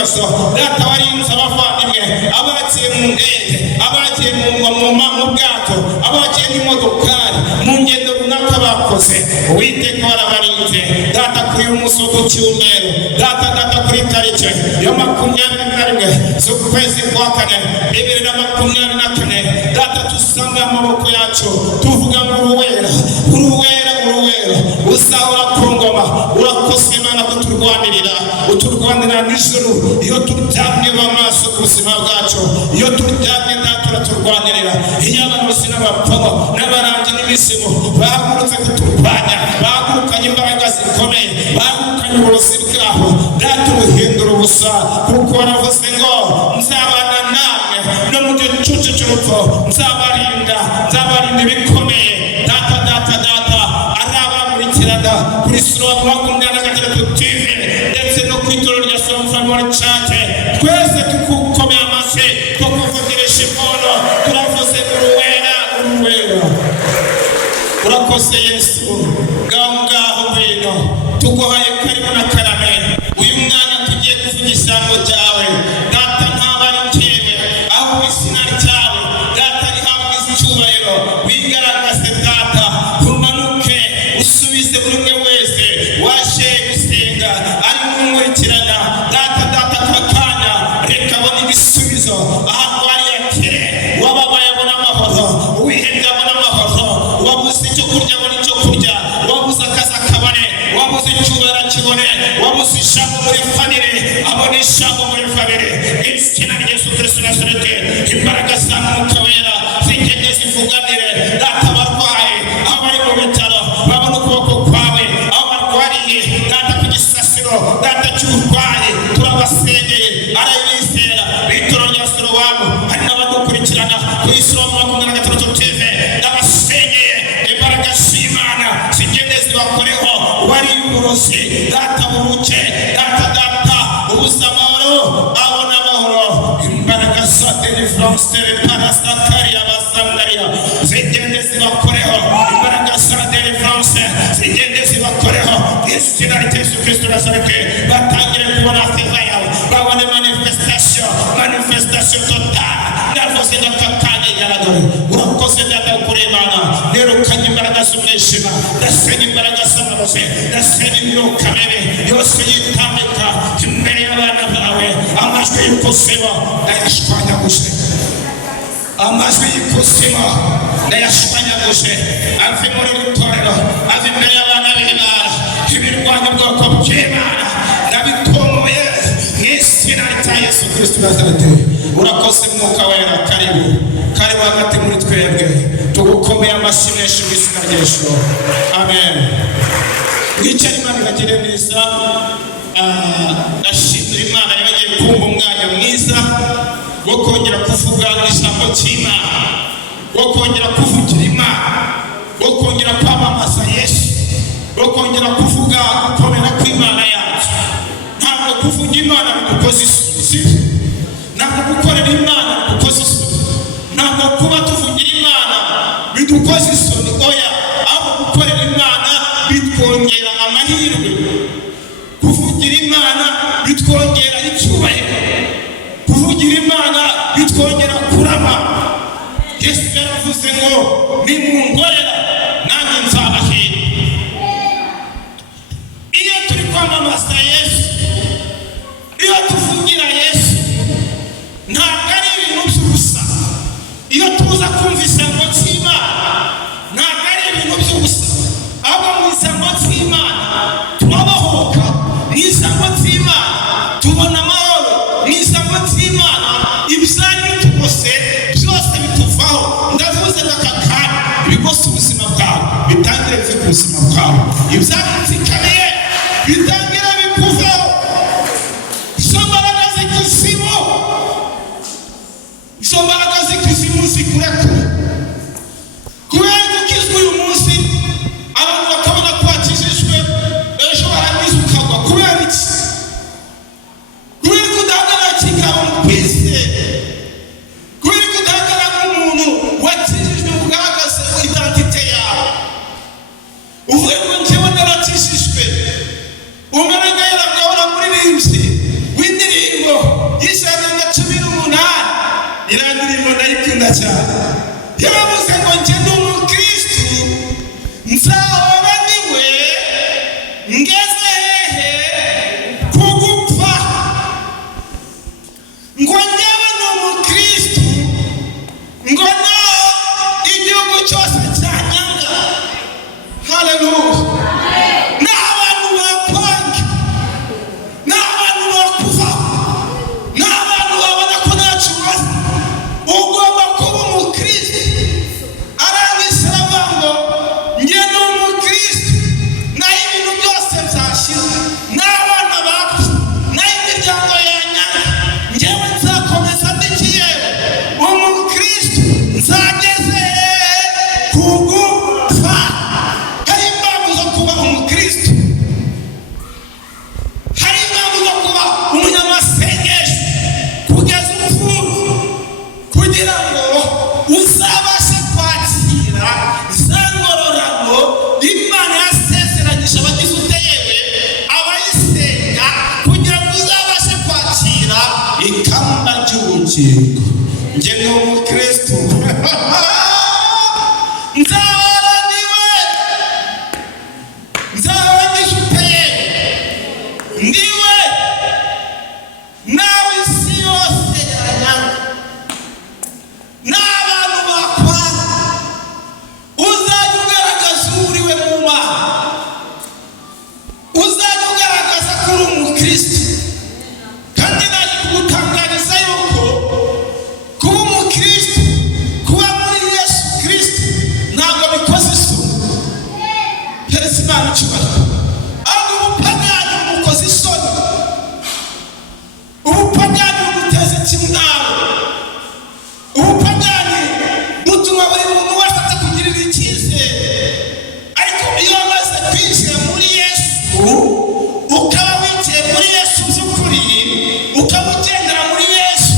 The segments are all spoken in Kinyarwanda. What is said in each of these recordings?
bibazo data warinze abavandimwe abagiye mu ndege abagiye mu bwato abagiye mu modokari mu ngendo runaka bakoze Uwiteka warabarinze data kuri uyu munsi wo ku cyumweru data kuri tariki ya 21 z'ukwezi kwa kane 2024 data dusanga amaboko yacu tuvuga ngo uruwera uzahora ku ngoma urakoze Imana uturwanirira nijoro iyo turyamye bamaso ku buzima bwacu iyo turyamye data uraturwanirira iyo abarozi n'abapfumu n'abarangi n'imisimu bahagurutse kuturwanya bahagurukanye imbaraga zikomeye bahagurukanye uburozi bwaho data ubuhindura ubusa kuko waravuze ngo nzabana namwe no mu gicucu cy'urupfu nzabarinda ibikomeye data arabamurikirana kuri Sura 23 TV ndetse no ku itorero rya Shalom Family Church twese tukukomeye amase tukuvugirisha impono turavuze uruwera urakoze Yesu ngaho ngwino tuguhaye karibu na karame uyu mwana tugiye kuvuga ijambo ryawe data ntabari njyewe aho izina ryawe data rihabwa icyubahiro wigaragaze data umanuke usubize buri umwe wese waje gusenga ari kumurikirana data kakanya reka abone ibisubizo ahantu hari yakire wababaye abona amahoro uwihebye abona amahoro wabuze icyo kurya abona icyo kurya wabuze akazi akabone wabuze icyubahiro kibone wabuze ijambo muri famire abona ijambo muri famire izina rya Yesu Kristo Nazareti imbaraga za Mwuka Wera zigende zivuganire data abarwaye aho bari mu bitaro babona ukuboko kwawe aho barwariye data ku gisasiro data cy'urwaye turabasengeye arabizera bitoro rya Sorowamu hari n'abadukurikirana ku Shalom 23 TV ndabasengeye imbaraga z'Imana zigende zibakoreho wari uburozi data buruke data ubuza amahoro abona amahoro imbaraga za deliverance parastakaria basandaria zigende zibakoreho imbaraga za deliverance zigende zibakoreho izina rya Yesu Kristo Nazareti batangire kubona favor yawe babone manifestation total ndavuze ndakakanye yaradore urakoze data ukuri Imana nerukanye imbaraga z'umwijima ndasenya imbaraga z'amarozi ndasenya imyuka mibi yose yitambika imbere y'abana bawe amajwi y'ikuzimu ndayashwanyaguje amajwi y'ikuzimu ndayashwanyaguje ave muri itorero ave imbere y'abana b'Imana ibirwanya ubwoko bw'Imana ndabitomoye n'izina rya Yesu Kristo Nazareti urakoze Mwuka Wera karibu hagati muri twebwe tugukomeye amashyi menshi mu izina rya Yesu amen wicara Imana iragire neza ndashimira Imana yagiye kumva umwanya mwiza wo kongera kuvuga ijambo cy'Imana wo kongera kuvugira Imana wo kongera kwamamaza Yesu wo kongera kuvuga gukomera kw'Imana yacu ntabwo kuvuga Imana bidukoze isoni ntabwo gukorera Imana bidukoze isoni ntabwo kuba tuvugira Imana bidukoze isoni oya ahubwo gukorera Imana bitwongera amahirwe kuvugira Imana bitwongera icyubahiro kuvugira Imana bitwongera kurama Yesu yaravuze ngo nimungorera nanjye nzabahira iyo turi kwamamaza Yesu iyo tuvugira Yesu ntabwo ari ibintu by'ubusa iyo tuza kumva ijambo cy'Imana ntabwo ari ibintu by'ubusa ahubwo mu ijambo cy'Imana turabohoka mu ijambo cy'Imana tubona amahoro mu ijambo cy'Imana ibizanye bitugose byose bituvaho ndavuze ndakakana ibigose ubuzima bwawe bitangire bive ku buzima bwawe ibyagutsikamiye bitangire bikuvaho izo mbaraga z'ikuzimu zikurekure kubera gukizwa uyu munsi abantu bakabona ko wakijijwe ejo barabizi ukagwa kubera iki kubera kudahagarara kikaba mu kwizera kubera kudahagarara nk'umuntu wakijijwe ugaragaze identite yawe uvuge ngo njyewe narakijijwe umera nk'ayaragahora muririmbyi w'indirimbo cyane. Yavuze ngo njye ndi umukristu nzahora niwe ngeze hehe kugupfa, ngo njyewe ni umukristu ngo no igihugu cyose cyanyanga. Haleluya. N'abantu bakwanga, n'abantu bakuva, n'abantu babona ko ntacyo umaze, ugomba kuba umukristu. Arangije aravuga ngo njye ni umukristu naho ibintu byose byashira, n'abana bapfa, naho imiryango yanyanga, njyewe nzakomeza ndikiye umukristu nzageze kugupfa. Hari impamvu zo kuba umukristu, hari impamvu zo kuba umunyamasengesho kugeza upfuye, kugira ngo uzabashe kwakira za ngororano Imana yasezeranyije abagize uteyewe abayisenga, kugira ngo uzabashe kwakira ikamba ry'ubugingo. Njye ni umukristu nzahora niwe, nzahora nishuteye ndiwe, nawe isi yose yaranyanga, n'abantu bakwanga, uzajya ugaragaza uriwe mu Mana, uzajya ugaragaza ko uri umukristu. Kandi naje kugutangariza yuko kuba umukristu, kuba muri Yesu Kristu ntabwo bikoze isoni. Perezida Imana icyubahiro. Ahubwo ubupagani bukoze isoni, ubupagani buguteza ikimwaro, ubupagani butuma buri muntu wese atakugirira icyizere. Ariko iyo wamaze kwinjira muri Yesu, ukaba winjiye muri Yesu by'ukuri, ukaba ugendera muri Yesu,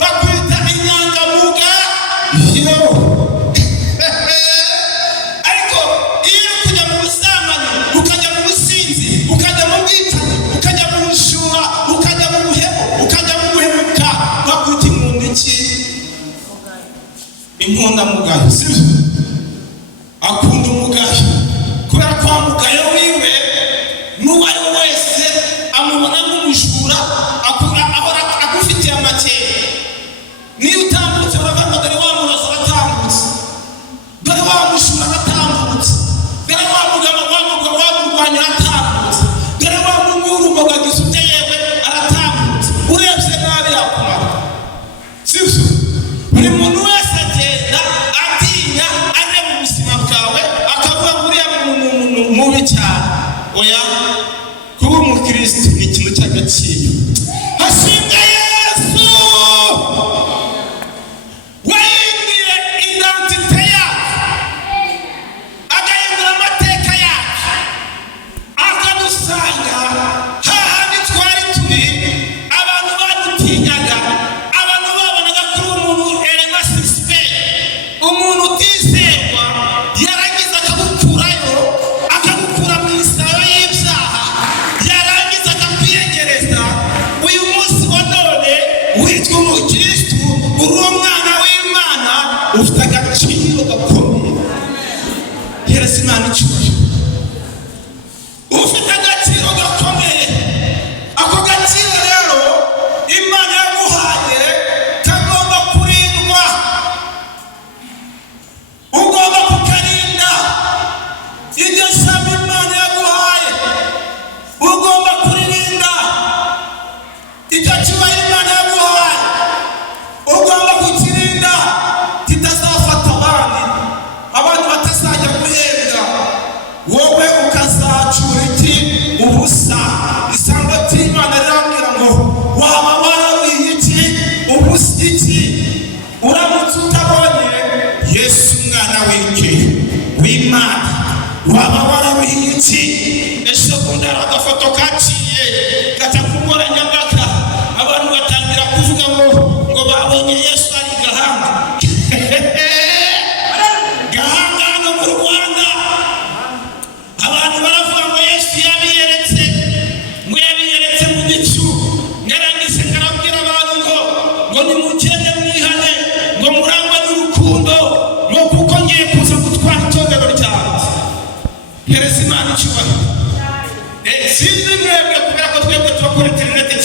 bakwita inyangamugayo. Ariko iyo uri kujya mu busambanyi, ukajya mu businzi, ukajya mu bwicanyi, ukajya mu bujura, ukajya mu buhemu, ukajya mu guhemuka, bakwita impundu iki? Impundamugayo, sibyo? Akunda umugayo kubera ko umugayo wiwe n'uwo ari we wese amubona nk'umujura, ahora agufitiye amakere. Niyo utambutse baravuga ngo dore wa murozi aratambutse, dore wa mujura aratambutse, dore wa mugabo wamurwanya aratambutse, dore wa munyurumbo wagize uteyewe aratambutse. Urebye nabi yakumara, sibyo? Buri muntu wese agenda atinya areba ubuzima bwawe, akavuga ngo uriya muntu mubi cyane. Oya, kuba umukristu ni ikintu cy'agaciro. Hashinga Yesu wahinduye identite yacu, agahindura amateka yacu, akadusanga hahandi twari turi. Abantu badutinyaga, abantu babonaga kuri umuntu elema suspect, umuntu utizerwa, yarangiza akagukurayo, akagukura mu isaro y'ibyaha, yarangiza akakwiyegereza. Uyu munsi wa none witwa umukristu, uri umwana w'Imana, ufite agaciro gakomeye. Perezida Imana icyubahiro. Ufite agaciro gakomeye. Ako gaciro rero Imana yaguhaye kagomba kurindwa, ugomba kukarinda. Iryo shami Imana yaguhaye ugomba kuririnda, icyo cyubahiro Imana yaguhaye ugomba kukirinda, kitazafata abantu batazajya guhembwa, wowe ukazacura iki? Ubusa. Isambo ry'Imana rirambwira ngo waba wararuhiye iki? Ubusa iki? Uramutse utabonye Yesu umwana w'Imana, waba wararuhiye iki? Ese bundi hari agafoto kaciye gaca ku nkoranyambaga, abantu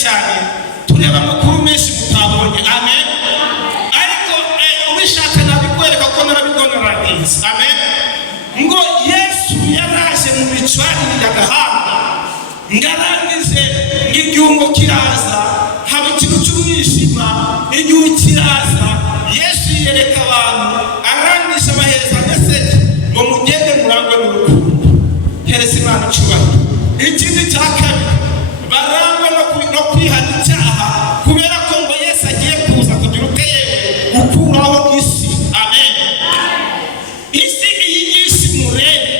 cyane tureba amakuru menshi mutabonye. Amen. Ariko ubishaka nabikwereka ko narabigonoragize. Amen. Ngo Yesu yaraje mu bicwari y'agahanga ngarangize ng'igihugu kiraza haba ikintu cy'umwijima igihugu kiraza Yesu yereka abantu arangisha abaheza meseje ngo mugende murangwe n'urukundo hereza Imana cyubahiro. Ikindi cya kabiri barangwa no kwihana icyaha kubera ko ngo Yesu agiye kuza kugira uteye gukuraho isi. Amen. Isi iyi isi murebe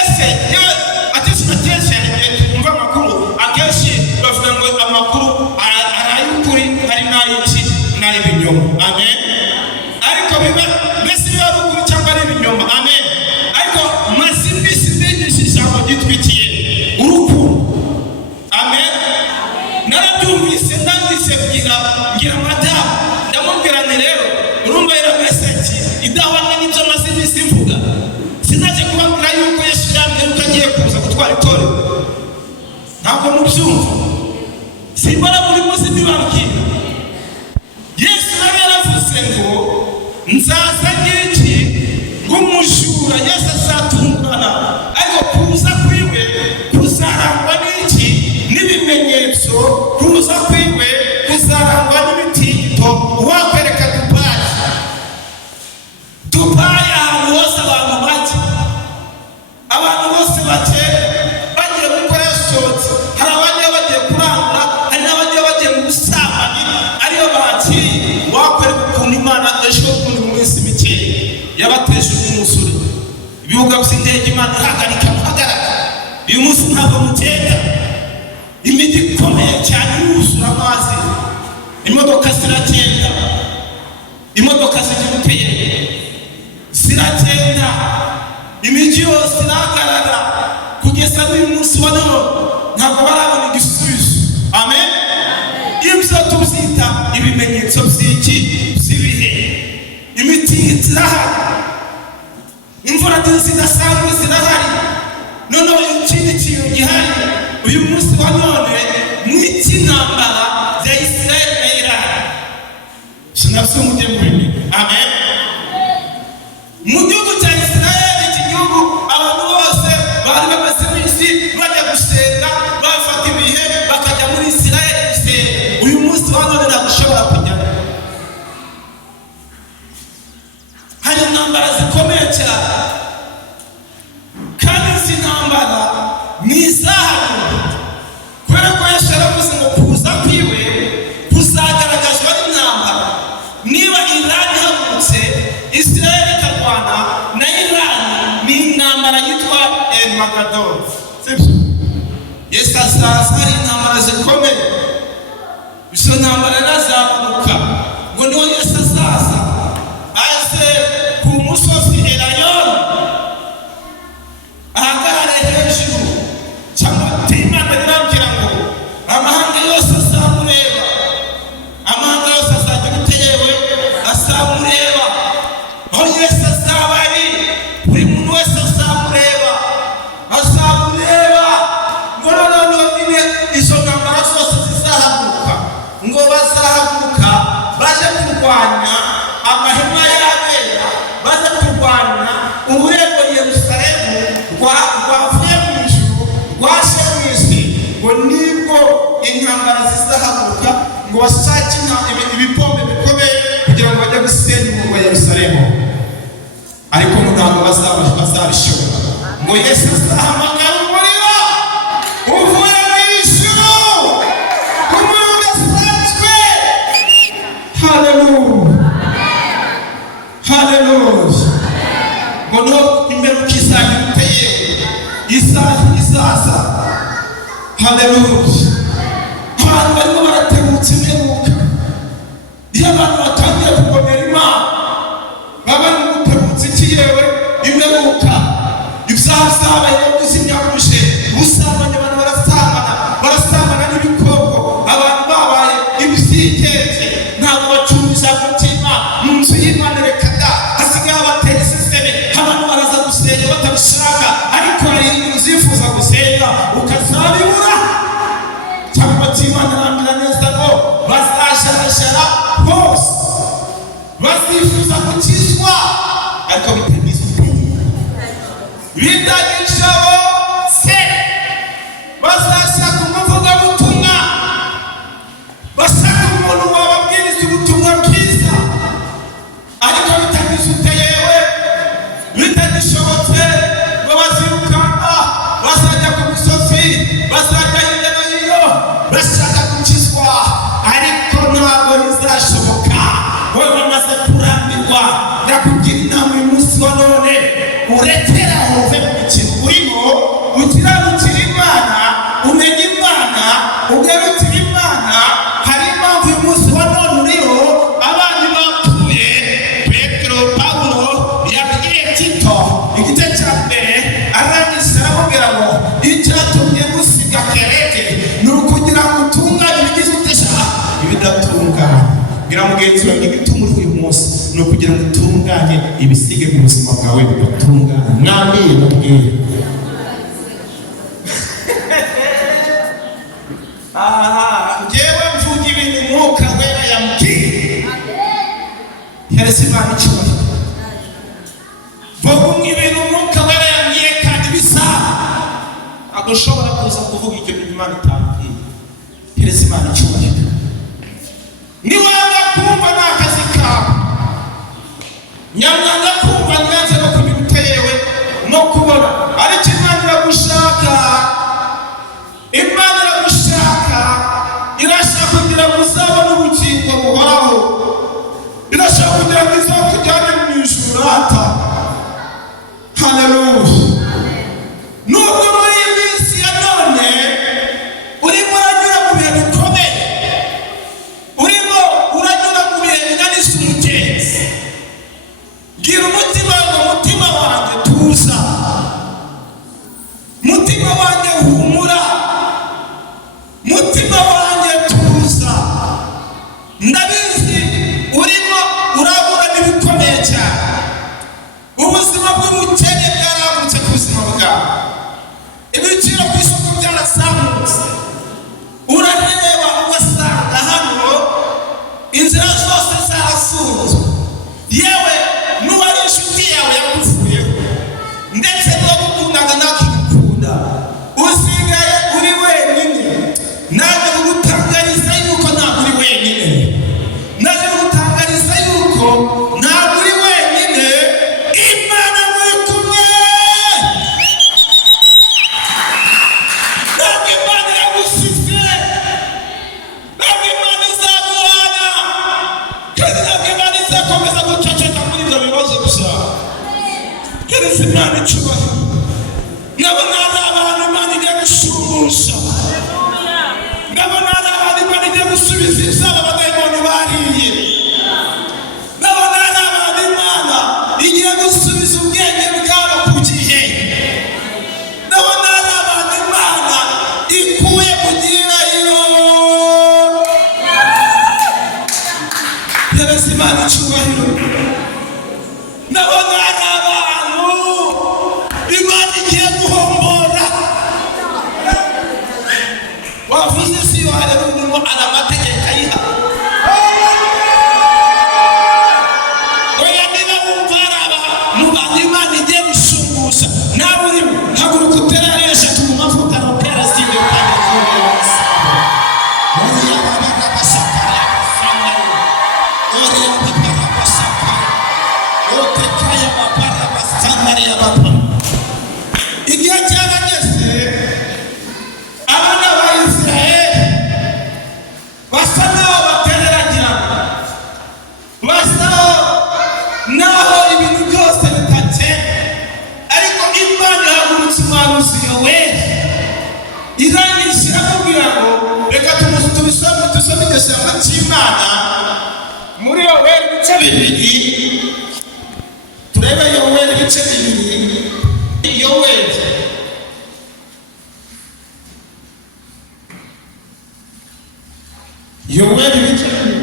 ese yewe atesi natesha twumva amakuru akenshi bavuga ngo amakuru arayukuri hari n'ayiki n'ay'ibinyoma. Amen. Ariko biba mbese biba ari ukuri cyangwa ari ibinyoma. Amen. Ariko masibisi bigisha ijambo ryitwikiye urukundo. Amen. Narabyumvise ndanditse ngira madamu ndamubwira nti rero urumva ira message idahwanye n'ibyo masibisi mvuga sinaje kubabwira yuko Yesu yambwiye ko agiye kuza gutwara itorero. Ntabwo mubyumva simbona muri munsi bibabwira. Yesu yaravuze ngo nzaza ngiki ng'umujura. Yesu azatungurana ariko kuza kwiwe kuzarangwa n'iki n'ibimenyetso. Kuza kwiwe kuzarangwa n'imitingito. Wakwereka Dubai ahantu hose abantu bajya abantu bose bagiye gukora yasotse. Hari abandi bagiye kurangura hari n'abandi bagiye mu busambanyi ariyo bakiri. Wakwereka ukuntu Imana ejo bundi mu minsi mike yabateje umusuri ibibuga by'indege Imana ihagarika muhagarara. Uyu munsi ntabwo mugenda imijyi ikomeye cyane yuzura amazi imodoka ziragenda imodoka zigiteye ziragenda imijyi yose irahagarara kugeza n'uyu munsi wa none ntabwo barabona igisubizo. Amen. Ibyo tubyita ibimenyetso by'iki by'ibihe. Imiti irahari imvura zidasanzwe zirahari. Noneho ikindi kintu gihari uyu munsi wa none n'iki ntambara ya Israel na Iran sinabyo mujye muri. Amen. Mu gihugu cya Israel iki gihugu abantu bose bari bamaze iminsi bajya gusenga bafata ibihe bakajya muri Israel gusenga. Uyu munsi wa none ntabwo ushobora kujya. Hari intambara zikomeye cyane kandi izi ntambara ni izahabu kubera ko Yesu yaravuze ngo kuza kwiwe kuzagaragazwa n'intambara. Niba Iran ihagurutse Israel ikarwana na Iran ni intambara yitwa Armageddon. Yesu azaza hari intambara zikomeye. Izo ntambara nazamuka ngo niho Yesu azaza aze ku musozi Elayono ahagarare hejuru cyangwa Imana irambwira ngo amahanga yose azamureba. Amahanga yose azajya guteyewe azamureba. Aho Yesu azaba ari buri muntu wese azamureba ngo noneho izo ntambara zose zizahaguruka ngo bazahaguruka baje kurwanya amahema y'abera baje kurwanya ururembo Yerusalemu rwavuye mu ijuru rwaje mu isi. Ngo nibwo intambara zizahaguruka ngo bashake ibipombe bikomeye kugira ngo bajye gusenya umurwa Yerusalemu. Ariko ntabwo bazabishobora. Ngo Yesu azahamagara umuriro uvuye mu ijuru umuriro udasanzwe. Haleluya. Haleluya. Ngo no imperuka izajya iteye izaza. Haleluya. Abantu barimo baratebutse imperuka. Iyo abantu batangiye kugomera Imana baba bari gutebutse iki yewe imperuka. Ibyaha byabaye no kuzimyaguje ubusambanyi abantu barasambana n'ibikoko. Abantu babaye ibisigenge ntabwo bacururiza umutima mu nzu y'Imana. Reka da hasigaye abatera iseseme abantu baraza gusenga batabishaka ariko hari uzifuza gusenga ukazabibura cyangwa Imana bazashashara hose, bazifuza gukizwa ariko bitagize bitagishabo se, bazashaka umuvugabutumwa, bashaka umuntu wababwiriza ubutumwa bwiza ariko bitagize uteyewe, bitagishobotse ngo bazirukana, bazajya ku misozi, bazajya hirya no hino bashaka gukizwa ariko ntabwo bizashoboka. wowe wamaze kurambirwa, ndakubwira inama uyu munsi wa none, urekera uve mu kintu urimo, ukiranukira Imana, umenye Imana, ugarukira Imana. hari impamvu uyu munsi wa none uriho. abandi bapfuye, Petero Pawulo yabwiye Tito igice cya mbere arangiza aramubwira ngo icyatumye gusiga Kerete ni ukugira ngo utunganye ibigize utesha ibidatunganye. Ngira mugenzi wawe igituma uri uyu munsi ni ukugira ngo utunganye ibisige mu buzima bwawe bigatungana. mwambie mubwire njyewe mvuga ibintu Umwuka Wera yambwiye. Hereza Imana icyubahiro. vuga ibintu Umwuka Wera yambwiye kandi bisa, ntabwo ushobora kuza kuvuga icyo bintu Imana itambwiye. Hereza Imana icyubahiro. niwanga kumva ni akazi kawe, nyamwanga kumva nyanze no kugira uteyewe no kubona ariko Imana iragushaka. Imana iragushaka, irashaka kugira ngo uzabone ubugingo buhoraho, irashaka kugira ngo izakujyane mu ijuru hata. haleluya. nubwo muri iyi minsi ya none urimo uranyura mu bihe bikomeye, urimo uranyura mu bihe biganisha umugenzi, gira umutima wawe, umutima wanjye tuza, mutima wanjye humura, mutima wanjye tuza. ndabizi urimo urabura n'ibikomeye cyane, ubuzima bw'umukene bwaragutse ku buzima bwawe, ibiciro ku isoko byarazamutse, urareba ugasanga hano inzira zose zarafunzwe, yewe n'uwari inshuti yawe yakuvuyeho, ndetse n'uwagukundaga ntakigukunda, usigaye uri wenyine. naje kugutangariza yuko ntabwo uri wenyine, naje kugutangariza yuko ntabwo uri wenyine. Imana muri kumwe, ntabwo Imana iragusize, ntabwo Imana izaguhana, kandi ntabwo Imana izakomeza guceceka muri ibyo bibazo gusa. Hereza Imana icyubahiro. ndabona ari abantu Imana igiye gushumbusha, ndabona ari abantu Imana igiye gusubiza ibisaba abadayimoni bariye, ndabona ari abantu Imana igiye gusubiza ubwenge bwabo ku gihe, ndabona ari abantu Imana ikuye mu gihirahiro. Hereza Imana icyubahiro. ndabona ari abantu Imana igiye guhombora. wavuze si yo hareba umuntu ana amategeko ayiha. oya niba wumva hari abantu Imana igiye gushumbusha, nawe urimo haguruka uteraresha ku mavuta rokera sinde kandi zose. Ori ababara basakara sangari, ori ababara basakara, ote kaya babara basangari abapa. igihe cyarageze abana ba Isiraheli basa naho batereragirana, basa naho ibintu byose bitakenda, ariko Imana ihagurutsa umuhanuzi Yoweli, irangije iramubwira ngo reka tubisome igishyamba cy'Imana muri Yoweli ibice bibiri. turebe Yoweli ibice bibiri. Yoweli ibice bibiri.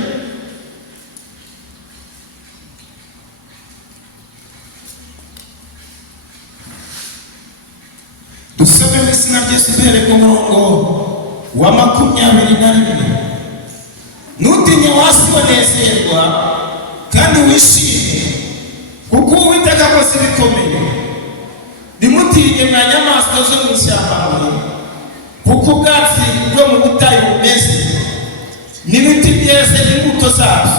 dusome mu izina ry'Yesu duhereye ku murongo wa 21. ahubwo nezerwa kandi wishime, kuko Uwiteka akoze ibikomeye. Ntimutinye mwa nyamaswa zo mu ishyamba mwe, kuko ubwatsi bwo mu butayu bumeze, n'ibiti byeze imbuto zabyo,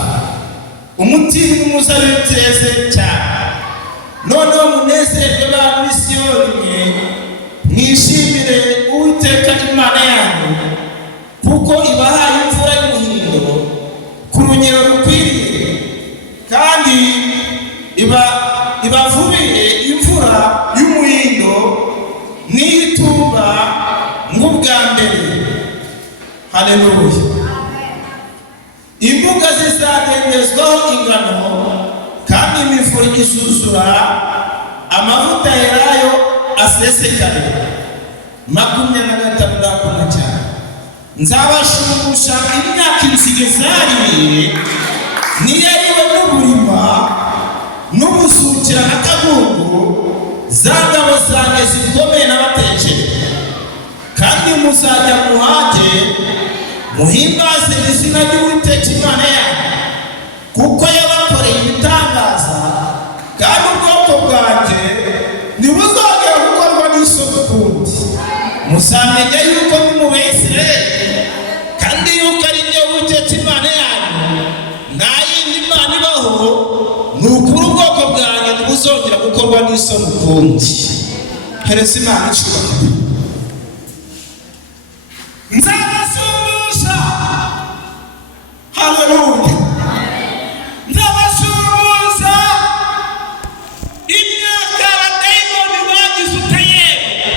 umutini n'umuzabibu byeze cyane. Noneho munezerwe ba muri Siyoni mwe, mwishimire Uwiteka Imana yanyu, kuko ibahaye imvura y'umuhindo ku rugero rukwiriye, kandi ibavubire imvura y'umuhindo n'iy'itumba nk'ubwa mbere. Haleluya. Imbuga zizadendezwaho ingano, kandi imivure izuzura amavuta yerayo asesekare. 25 ndakoma cyane. Nzabashumbusha imyaka inzige zarimiye, niyariwe n'uburima n'ubusukira n'akagungu, za ngabo zanjye zikomeye n'abatekere. Kandi muzajya muhage muhimbaze izina ry'Uwiteka Imana yanyu, kuko yabakoreye ibitangaza, kandi ubwoko bwanjye ntibuzongera gukorwa n'isoni ukundi. Muzamenya yuko ndi mu Bisirayeli, kandi yuko ari jye Uwiteka Imana yanyu, nta yindi Mana ibaho. Ni ukuri ubwoko bwanjye ntibuzongera gukorwa n'isoni ukundi. Hereza Imana icyubahiro. Nzabasumbusha. Haleluya. Nzabasumbusha imyaka abadayimoni bagize utayera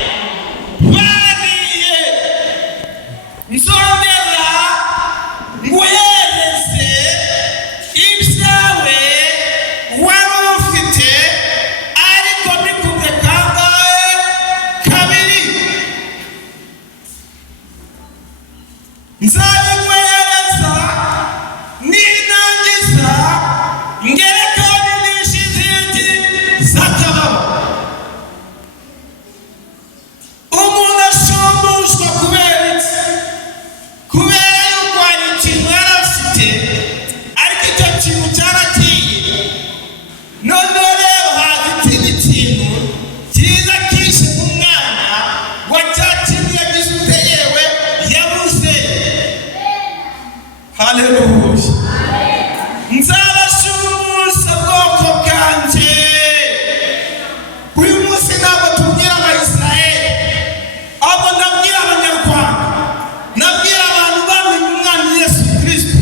bariye. Nzongera nguhereze ibyawe wari ufite, ariko bikubye kangahe? Kabiri. Nzabiguhereza ninangiza ngerekaho n'izindi z'akababa. Umuntu ashumbushwa kubera iki? Kubera yuko hari ikintu yari afite, ariko icyo kintu cyaragiye. Noneho rero haza ikindi kintu cyiza kishe umwana wa cya kintu yagize uteyewe yabuze. Haleluya. Nzabashumbusha bwoko bwanjye. Uyu munsi ntabwo tubwira Abayisiraheli, ahubwo ndabwira Abanyarwanda, nabwira abantu bamenye Umwami Yesu Kristo,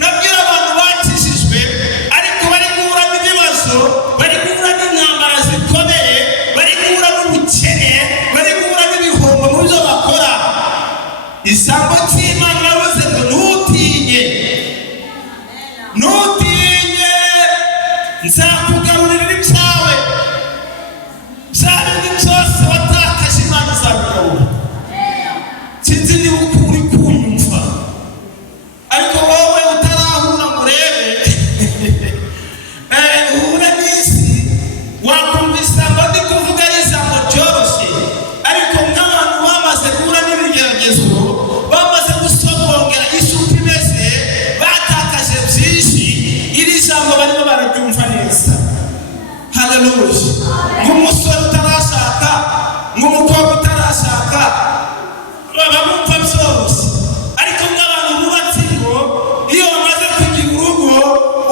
nabwira abantu bakijijwe, ariko bari guhura n'ibibazo, bari guhura n'intambara zikomeye, bari guhura n'ubukene, bari guhura n'ibihombo mu byo bakora. Ijambo ry'Imana riravuze ngo ntutinye, ntutinye, nzakugarurira ibyawe. Bya bindi byose watakaje Imana izabigarura. Sinzi niba uri kunyumva, ariko wowe utarahura ngo urebe uhure n'isi, wakumva ijambo ndi kuvuga ari ijambo ryoroshye, ariko nk'abantu bamaze guhura n'ibigeragezo, bamaze gusogongera isuku imeze, batakaje byinshi, iri jambo barimo bararyumva neza. Haleluya. Nk'umusore utarashaka, nk'umukobwa utarashaka, baba bumva byoroshye, ariko nk'abantu bubatse ingo, iyo bamaze kugira urugo,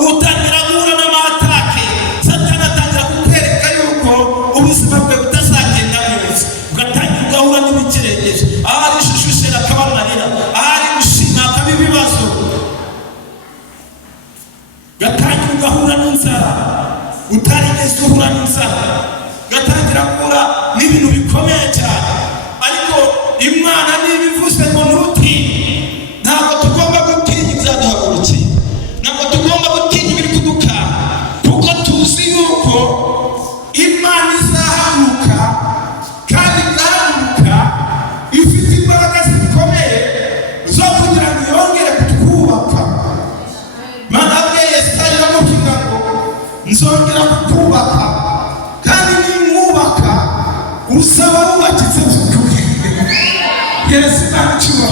utangira guhura n'amatake. Satani atangira kukwereka yuko ubuzima bwe butazagenda neza, ugatangira ugahura n'ibigeragezo. Ahari ishushushera akaba amarira, ahari gushima akaba ibibazo, gatangira ugahura n'inzara utarigeze uhura n'inzara, gatangira guhura n'ibintu bikomeye cyane. Ariko Imana niba ivuze ngo ntutinye, ntabwo tugomba gutinya ibyaduhagurukiye, ntabwo tugomba gutinya ibiri kudukanga, kuko tuzi yuko Imana izahaguruka, kandi izahaguruka ifite imbaraga zikomeye zo kugira ngo yongere kutwubaka. Mana abwiye Yesaya aramubwira ngo nzongera kukubaka, kandi nimwubaka uzaba wubakitse by'ukuri. Yesu. です。なんちゅうの。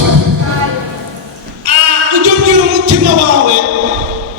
あ、ujye ubwira umutima wawe ngo Imana izahagurutse, kandi izahagurukana imbaraga zikomeye zo kugira ngo yongere kutwubaka.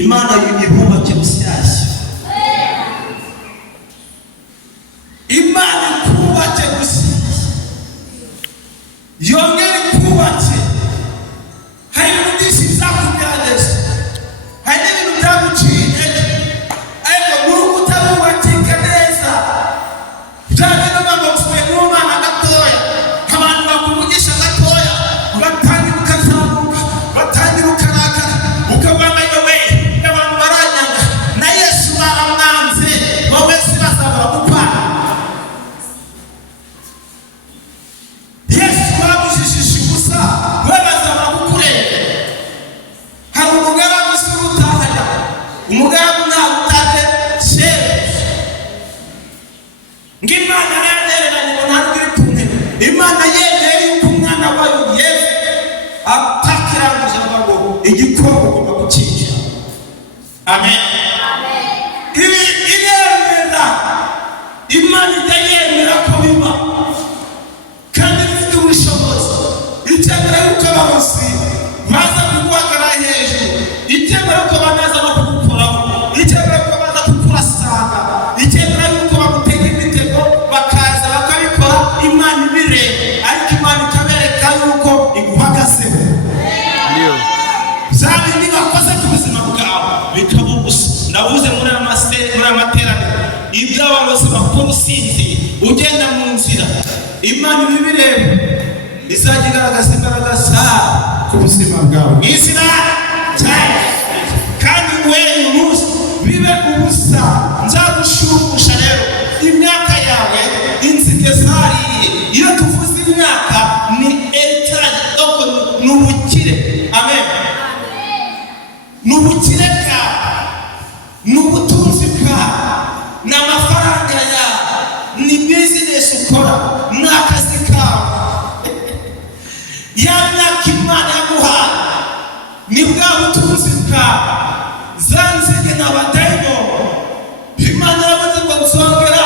Imana yibubake bushyashya. Imana ikubake bushyashya, yongere ikubake. Hari ibintu byinshi bizakugerageza, hari n'ibintu byaguciye intege, ariko n'ubu utarubakika neza byane n'abantu basuye n'umwana gatoya, abantu bakuvugisha gatoya batangira ukazamuka, batangira ukarakara, ukabana yowe abantu baranyanga na Yesu baramwanze, wowe si bazabura gupana. Yesu babujijije ubusa, we bazabura kukureba. Hari umugaragu si urutahanya, umugaragu ntabwo utate shebuja. Ngo Imana yanereranye ngo ntabwo iri kumwe. Imana yemeye yuko umwana wayo Yesu atakirangije ngo igikorwa ugomba kukinjira. Amen. Ibi iremera, Imana ijya yemera ko biba kandi bifite ubushobozi. Icyemera yuko abahozi baza kuguhagarara hejuru, icyemera yuko banaza no kugukoraho, icyemera yuko baza kukurasanga, icyemera yuko bagutega imitego bakaza bakabikora. Imana ibireba, ariko Imana ikabereka yuko iguhagazeho. Za bindi bakoze ku buzima bwawe bikaba ubusa. Ndavuze muri amateraniro ibyo abarozi bakora usinzi ugenda mu nzira, Imana ibireba, izajya igaragaza imbaraga zayo ku buzima bwawe mu izina ryayo. Kandi uhereye umunsi bibe ubusa, nzagushumbusha rero imyaka yawe inzige zariye. Iyo tuvuze imyaka ni eternity, ni ubukire. Amen. Ni ubukire bwawe, ni ubutunzi bwawe, ni amafaranga yawe, ni bizinesi ukora, ni akazi kawe. Ya myaka Imana yaguhaye ni bwa butunzi bwawe. Za nzige n'abadayimoni Imana yavuze ngo nzongera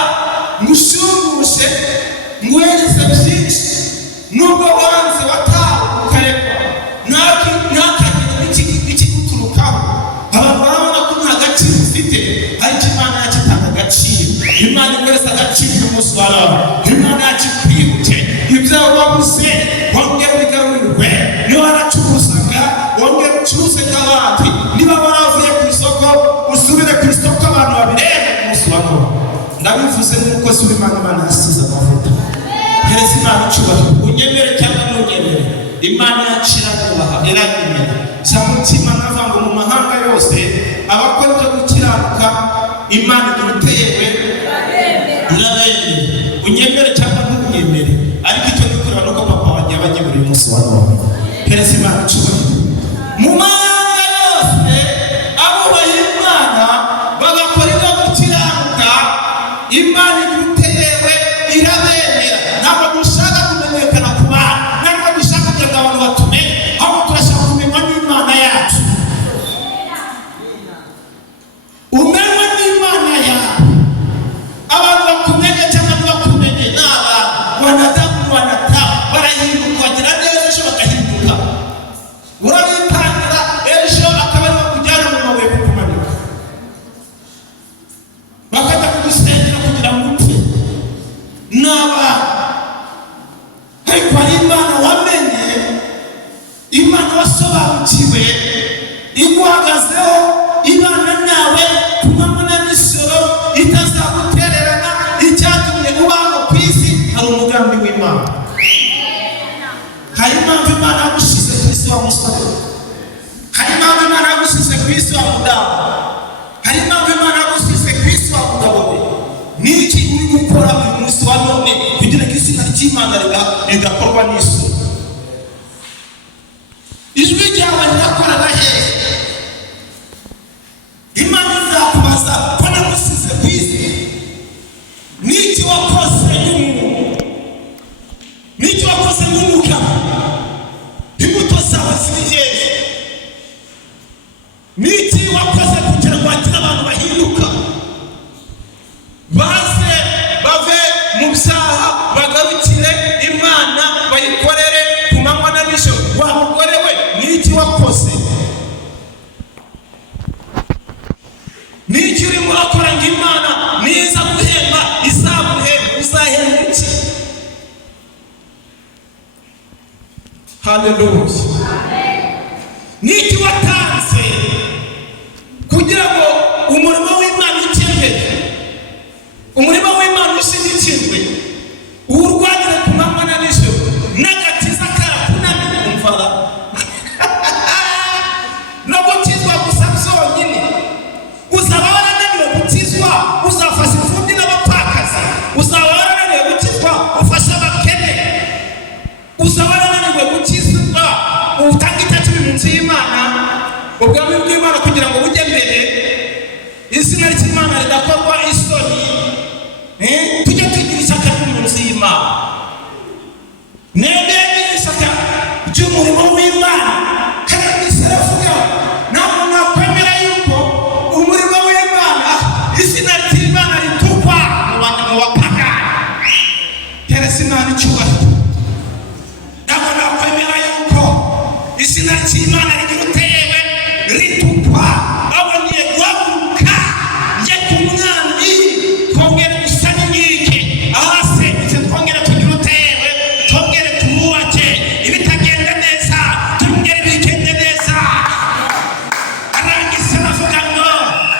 ngushumbushe nguhereze byinshi. Nubwo wanze watawe ukarekwa, ntihakagire ikiguturukaho. Abantu barabona ko nta gaciro ufite, ariko Imana yacu itanga agaciro. Imana iguhereza agaciro umunsi wa none. Imana yacu ikwibuke ibyawe wabuze, wongere ubigarurirwe. Niba waracuruzaga wongere ucuruze nk'abandi, niba waravuye ku isoko usubire ku isoko, abantu babirebe umunsi wa none. Ndabivuze n'umukozi w'Imana, Imana yasize amavuta. Hereza Imana icyubahiro, unyemere cyangwa ntunyemere, Imana yacu irakubaha, iranyemera. Mutima navuga ngo mu mahanga yose abakora ibyo gukiranuka Imana igira uteyewe irabemera. Unyemere cyangwa ntunyemere, ariko icyo gikorwa nuko papa wanjye yabagiye buri munsi wa none. Hereza Imana icyubahiro. Mu mahanga yose abubaha Imana bagakora ibyo gukiranuka, Imana igira uteyewe irabemera. Ntabwo dushaka kumenyekana ku bantu, ntabwo dushaka kugira ngo abantu batumenye, ahubwo turashaka kumenywa n'Imana yacu. Umenywe n'Imana yawe. Abantu bakumenye cyangwa ntibakumenye ni abantu, wanadamu barahinduka, bagira neza ejo bagahinduka. Urabitangira ejo akaba ari bakujyana mu mabuye kukumanika, bakajya kugusengera kugira ngo upfe. Ni abantu, ariko hari Imana wamenye, Imana wasobanukiwe, iguhagazeho, Imana nawe ku manywa na nijoro itazagutererana. Icyatumye ubaho ku isi hari umugambi w'Imana. Hari impamvu Imana yagushyize ku isi wa musore, hari impamvu Imana yagushyize ku isi wa mudamu, hari impamvu Imana yagushyize ku isi wa mugabo we. Ni iki uri gukora buri munsi wa none kugira ngo izina ry'Imana ridakorwa n'isuri? Ijwi ryawe rirakorera hehe? Imana izakubaza ko nagusize ku isi. Ni iki wakoze nk'umuntu? Ni iki wakoze nk'umugabo? Imbuto zawe ziri hehe? Ni iki wakoze kugira ngo hagire abantu bahinduka, baze bave mu byaha bagarukire Imana bayikorere ku manywa na nijoro? Wa mugore we, ni iki wakoze? Imana niza guhemba izaguhemba, uzahemba iki? Haleluya. Niki watanze kugira ngo umurimo w'Imana ukembe, umurimo w'Imana ushyigikirwe, urwanire ku manywa na nijoro, n'agakiza karakunaniye umvara no gukizwa gusa byonyine. Uzaba warananiwe gukizwa uzafasha imfubyi n'abapfakazi, uzaba warananiwe gukizwa ufasha abakene, uzaba warananiwe gukizwa utanga icyacumi mu nzu y'Imana, ubwami bw'Imana kugira ngo bujye mbere, izina ry'Imana ridakorwa isoni. Tujye tugira ishyaka mu nzu y'Imana, nende ishyaka ry'umurimo w'Imana. Kandi saravuga ntabwo nakwemera yuko umurimo w'Imana izina ry'Imana ritukwa mu bapagani. Teresa Imana icyubahiro. Ntabwo nakwemera yuko izina ry'Imana rigira utewe ritukwa. Abonye guhaguruka njye ku mwami, twongere gusana inkike ahasenyutse, twongere tugira utewe, twongere tumwubake, ibitagenda neza twongere bigende neza. Arangiza aravuga ngo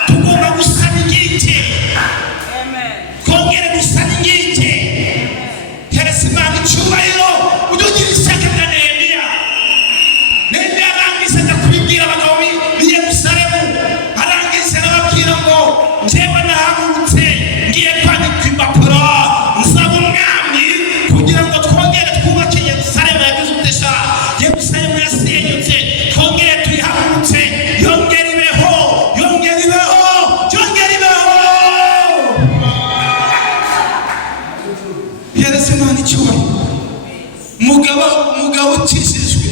tugomba gusana inkike, twongere gusana inkike. Teresa Imana icyubahiro. Udugira ishyaka rya Nehemiya. Nehemiya arangiza ajya kubibwira abagabo b'i Yerusalemu, arangiza arababwira ngo njyewe nahagurutse ngiye kwandika impapuro nsaba umwami kugira ngo twongere twubake Yerusalemu yagize utesha. Yerusalemu yasenyutse, twongere tuyihagurutse, yongere ibeho, yongere ibeho, yongere ibeho. Teresa Imana icyubahiro. Umugabo ukijijwe,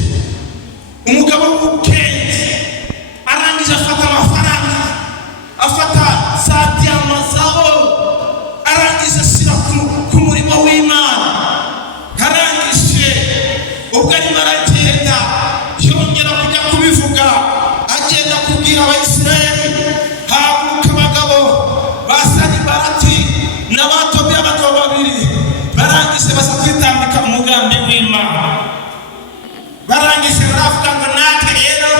umugabo w'ubwenge, arangije afata amafaranga, afata za diyama zaho, arangije ashyira ku murimo w'Imana. Arangije ubwo arimo aragenda yongera kujya kubivuga, agenda kubwira Abayisiraheli. Haguruka abagabo ba Sanibalati na ba Tobiya, abagabo babiri, barangije baza kwitambika umugambi w'Imana. Barangije baravuga ngo natwe rero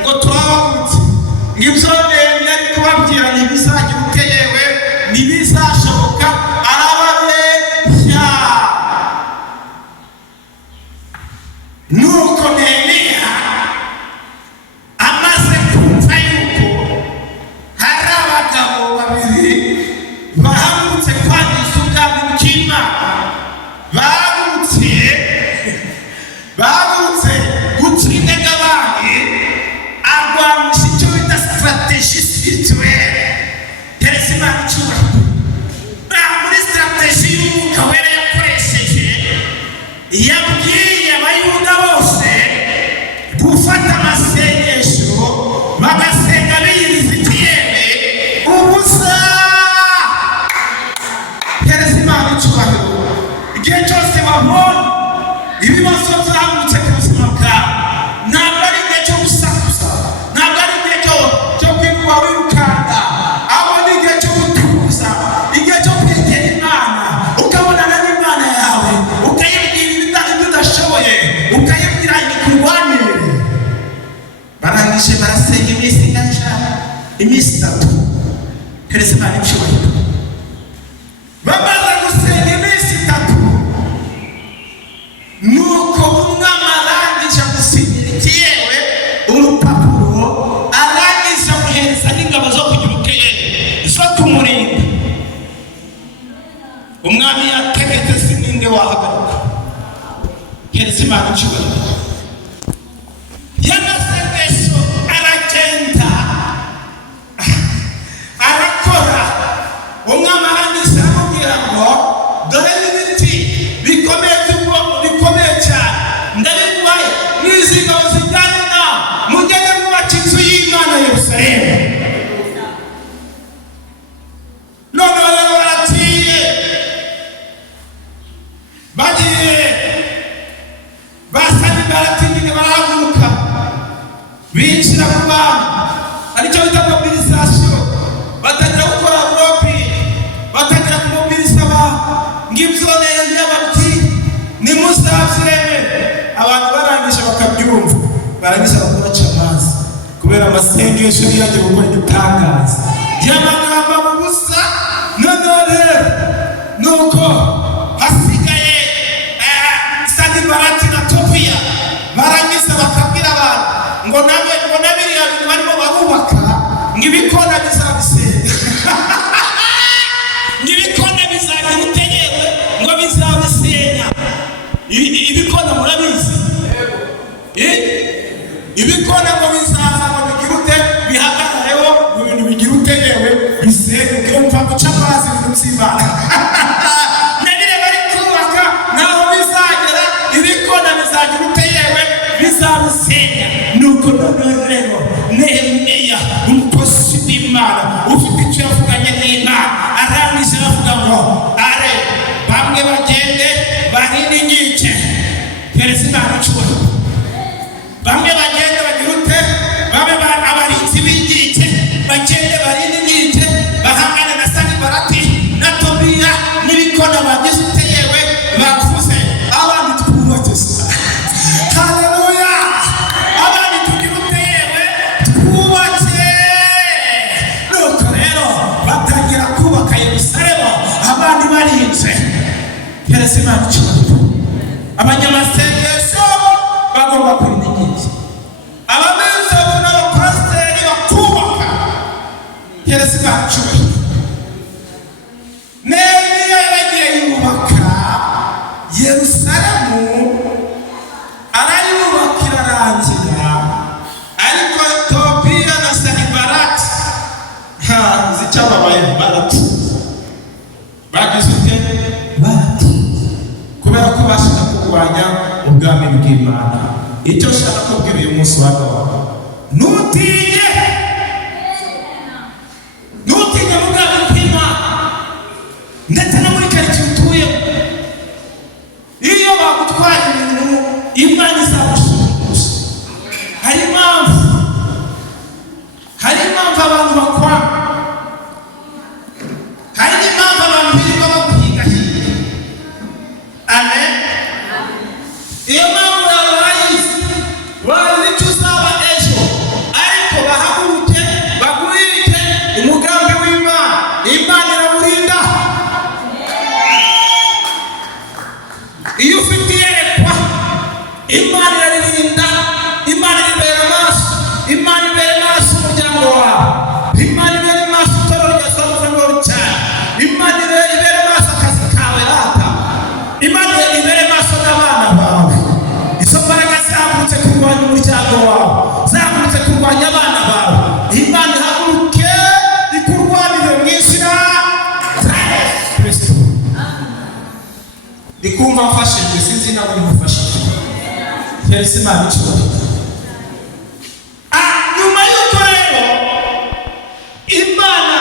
ngo turahagurutse, ngibyo Nehemiya ari kubabwira ntibizagira uteyewe, ntibizashoboka, arababeshya. Nuko Nehemiya amaze kumva yuko hari abagabo babiri bahagurutse kwangiza ubwami bw'Imana, bahagurutse guca intege abandi, arwanisha icyo bita strategie spirituelle. Teresa Imana icyubahiro. Muri strategie y'Umwuka Wera yakoresheje, yabwiye Abayuda bose gufata amasengesho bagasenga biyiriza ikiyeme ubusa. Teresa Imana icyubahiro. Igihe cyose wabonye ibibazo byahagurutse ku buzima bwawe, ntabwo ari igihe cyo gusakuza, ntabwo ari igihe cyo kwirirwa wirukanga, ahubwo ni igihe cyo gutuza, igihe cyo kwegera Imana, ukabonana n'Imana yawe, ukayibwira ibyo udashoboye, ukayibwira ikurwanire. Barangije barasenga iminsi ingaca, iminsi 3. Teresa Imana icyubahiro. Bamaze gusenga iminsi 3, nuko umwami arangije gusinyira ikiyewe urupapuro, arangije amuhereza n'ingabo zo kugira ubwenge zo kumurinda. Umwami yategetse sininde wahagarika. Teresa Imana icyubahiro. Y'amasengesho aragenda arakora. Umwami arangije aramubwira ngo dore n'ibiti bikomeye by'ubwoko bikomeye cyane ndabiguhaye, n'izi ngabo zijyanye nawe, mugende mwubaka inzu y'Imana Yerusalemu. Noneho rero baragiye, bagiye ba Sanibalati barangiza bakoraca amazi kubera amasengesho yaje gukora igitangaza y'amagambo mu busa. Noneho rero nuko hasigaye Sanibalati na Tobiya barangiza bakabwira abantu ngo nabiriya bintu barimo barubaka ngibikona bizabisenya ngibikona bizagira utegewe ngo bizabisenya. Ibikona murabizi ibikona ngo bizaza ngo bigirute bihagarareho mu bintu bigira utegewe bisenyuke umva guca amazi n'utsibana nabire bari kubaka naho bizagera ibikona bizagira utegewe bizabisenya. Nuko none rero Nehemiya umukozi w'Imana ufite icyo yavuganye n'Imana arangije aravuga ngo are bamwe bagende banini inkike perezida aracuba bamwe bagende bagirute babe abarinzi b'inkike bagende banini inkike bahangane na Sanibalati na Tobiya n'ibikona bagize uteyewe bakuze abandi twubakise. Haleluya! Abandi tugira uteyewe twubake. Nuko rero batangira kubaka Yerusalemu abandi barinze perezida aracuba. Abanyamasengesho bagomba kurinda inkike, abamenyezaho n'abapasiteri bakubaka perezida aracuba. Nehemiya yagiye yubaka Yerusalemu arayubakira arangira, ariko Tobiya na Sanibalati zicyababaye barapfa. Bagize ute? Barapfa kubera ko bashaka kurwanya ubwami bw'Imana. Icyo nshaka kubwira uyu munsi wa none, ntutinye mu bwami bw'Imana ndetse no muri karitsiye utuyemo. Iyo bagutwara ibintu Imana izagushumbusha. Hari impamvu abantu bakora, hari n'impamvu abantu birirwa baguhigahiga. Amen. Iyo mpamvu wazi icyo uzaba ejo, ariko bahaguruke bagurike umugambi w'Imana. Imana iramurinda. Iyo ufite iyerekwa Imana irarinda. Imana ibera maso, Imana ibera maso umuryango wawe, Imana ibera maso itorero rya Samson cyane, Imana ibera maso akazi kawe rata, Imana ibera maso n'abana bawe. Izo mbaraga zahagurutse kurwanya umuryango wawe, zahagurutse kurwanya abana bawe, Imana ihaguruke ikurwanire mu izina rya Yesu Kristo. Ndikumva mfashijwe, sinzi nawe nimufashije. Yesu Imana icyubahiro. Nyuma y'uko rero Imana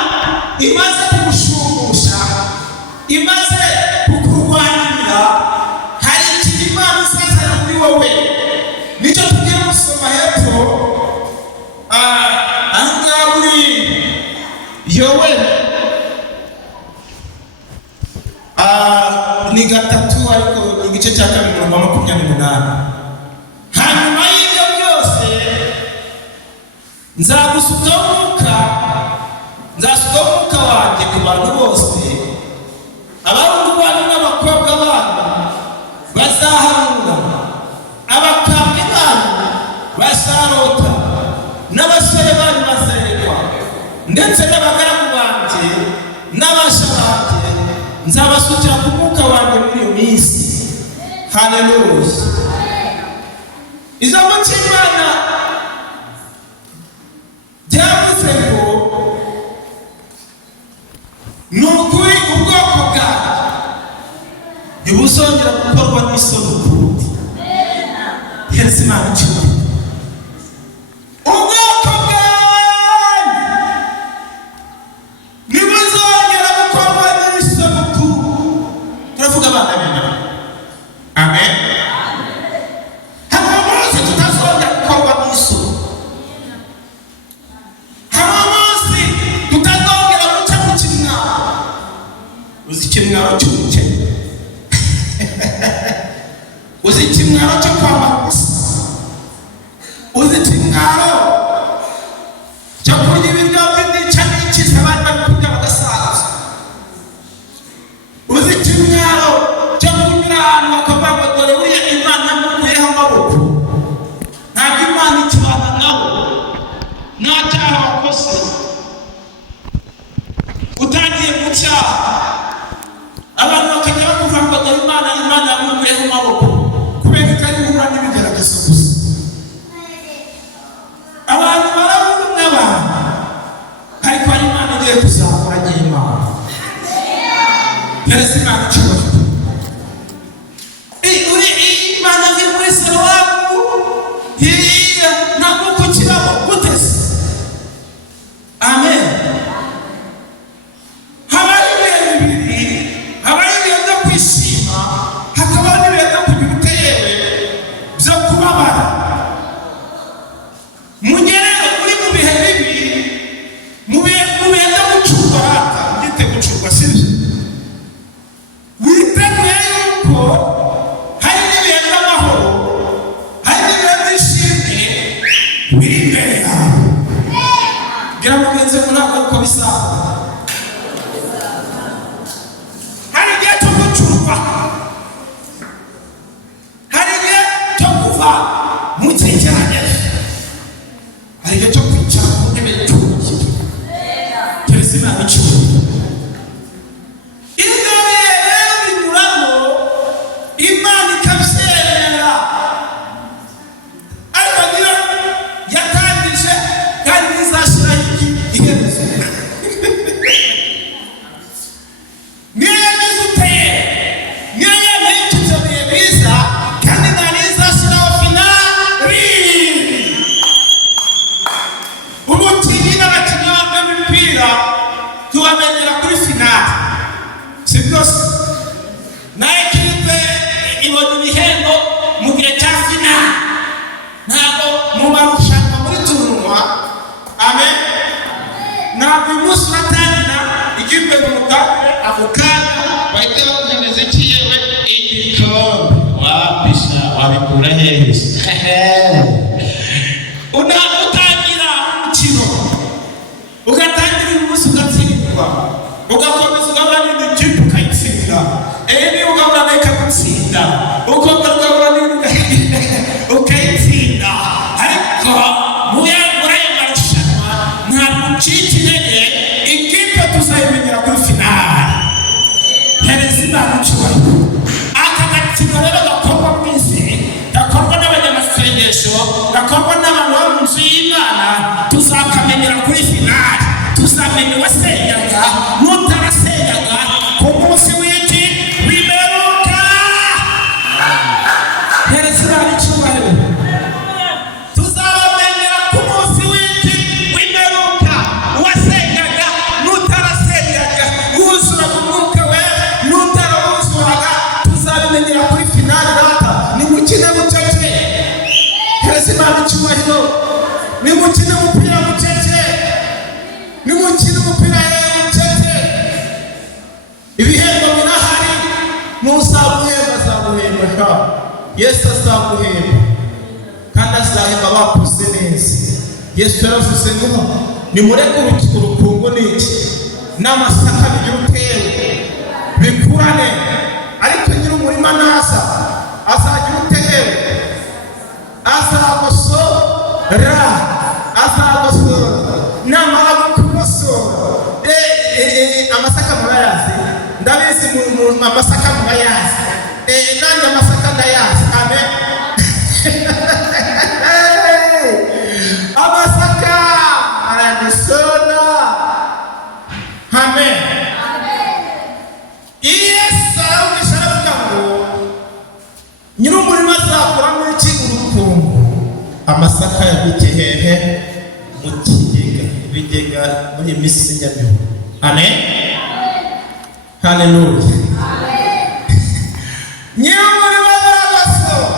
imaze kugushumbusha, imaze kukurwanira, hari ikintu Imana izazana muri wowe. Nicyo tugiye gusoma hepfo ahangaha muri Yoweli ni 3 ariko igice cya 2:28. Hanyuma y'ibyo byose nzasuka umwuka wanjye ku bantu bose, abahungu banyu n'abakobwa banyu bazahanura, abakambwe banyu bazarota, n'abasore banyu bazerekwa, ndetse n'abagaragu banjye n'abasha banjye nzabasukira ku mwuka wanjye muri iyo minsi. Haleluya! Ijambo ry'Imana ryavuze ngo ni ukuri ubwoko bwawe ntibuzongera gukorwa n'isoni ukundi. Yesu Imana icyubahiro. Ubwoko bwawe ntibuzongera gukorwa n'isoni ukundi. Turavuga abana b'Imana. Amen. Ikimwaro cy'umukene, uzi ikimwaro cyo kwambara ubusa, ikimwaro cyo kurya ibiryo by'indica n'ikiza abandi bari kurya bagasaza. Uzi ikimwaro cyo kunyura ahantu bakavuga ngo dore buriya Imana yamukuyeho amaboko, ntabwo Imana ikibana nawe, nta cyaha wakoze, utangiye mu cyaha abantu bakajya bakuvuga ngo dore Imana yamukuyeho amaboko kubera ko ari guhura n'ibigeragezo gusa. Abantu barabona n'abantu ariko hari Imana igiye kuzakora Imana. Perezida Imana icyubahiro. Imana ziri muri Salowamu hiriya ntabwo kukiramo guteze. Amen. Habaho ibihe bibiri, habaho ibihe byo kwishima, hakabaho n'ibihe byo kugira uteyewe byo kubabara. Munyerere uri mu bihe bibi, mu bihe byo gucurwa, ugite gucurwa sibyo? Witeguye yuko hari n'ibihe by'amahoro, hari n'ibihe by'ishimwe biri imbere yawe. Gira mugenzi wawe ntabwo uko bisa. Hari igihe cyo gucurwa, hari igihe cyo kuva mu cyegeranyo, hari igihe cyo kwicara ku ntebe y'ubuhungiro. Perezida Imana icyubahiro. Ibyo bihe rero binyuramo Imana ikabyemera, ariko niyo yatangije kandi izashyiraho iherezo. Niyo yagize uteye, niyo yemeye ibyo bihe biza kandi ntabwo izashyiraho finali. Umukinnyi n'abakinnyi b'imipira tubamenyera kuri finali, si byose? Na ekipe ibona ibihembo mu gihe cya finali, ntabwo mu marushanwa muri turunwa. Amen. Ntabwo uyu munsi uratangira ikipe n'umutambire ako kanya bahita bakunyereza ikiyewe igikombe. Wapisha wabikura hehe? Utangira umukino, ugatangira uyu munsi ugatsindwa, ugakomeza ugahura n'indi kipe ukayitsinda, niba ugahura nayo ikagutsinda, ukongera ugahura n'indi ukayitsinda. Ariko muri ayo marushanwa ntabwo ucika intege, ikipe tuzayimenyera kuri finali. Perezida Imana icyubahiro. Aka gakino rero gakorwa mu isi, gakorwa n'abanyamasengesho, gakorwa n'abantu bo mu nzu y'Imana, tuzakamenyera kuri finali. Tuzamenya uwasenyaga n'utarasenyaga ku munsi w'iki w'imperuka. Perezida Imana icyubahiro. Tuzabamenyera ku munsi w'iki w'imperuka, uwasenyaga n'utarasenyaga, uwuzuraga umwuka wera n'utarawuzuraga. Tuzabimenyera kuri finali. Data nimukine bucece. Perezida Imana icyubahiro. Nimukine umupira bucece, nimukine umupira bucece. Ibihembo birahari, n'uzaguhemba azaguhemba. Yesu azaguhemba kandi azahemba bakoze neza. Yesu yaravuze ngo nimureke urukungu n'iki n'amasaka bigira utewe bikurane, ariko nyir'umurima naza azagira utewe, azagosora, namara gukosora. Amasaka murayazi, ndabizi amasaka murayazi, nanjye amasaka ndayazi. Amen. Amasaka aragosora. Amen. Yesu aravugisha aravuga ngo nyir'umurima azakuramo iki? Urukungu. Amasaka yabike hehe? Mu kigega, ibigega muri iyi minsi y'Nyabihu. Amen. Haleluya. Nyir'umurima azagosora.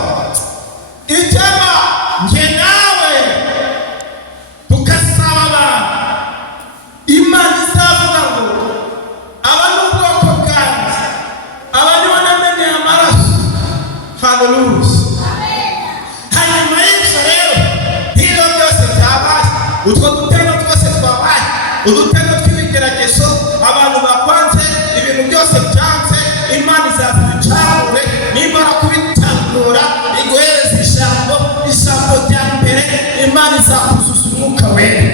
Icyama njye nawe tukasaba Imana izavuga ngo aba ni ubwoko bwanjye, aba ni bo nameneye amaraso. Haleluya. Hanyuma y'ibyo rero, hino byose udutego tw'ibigeragezo, abantu bakwanze, ibintu byose byanze, Imana izabicagure, nimara kubitangura iguhereza ijambo rya mbere, Imana izakuzuza umwuka wera.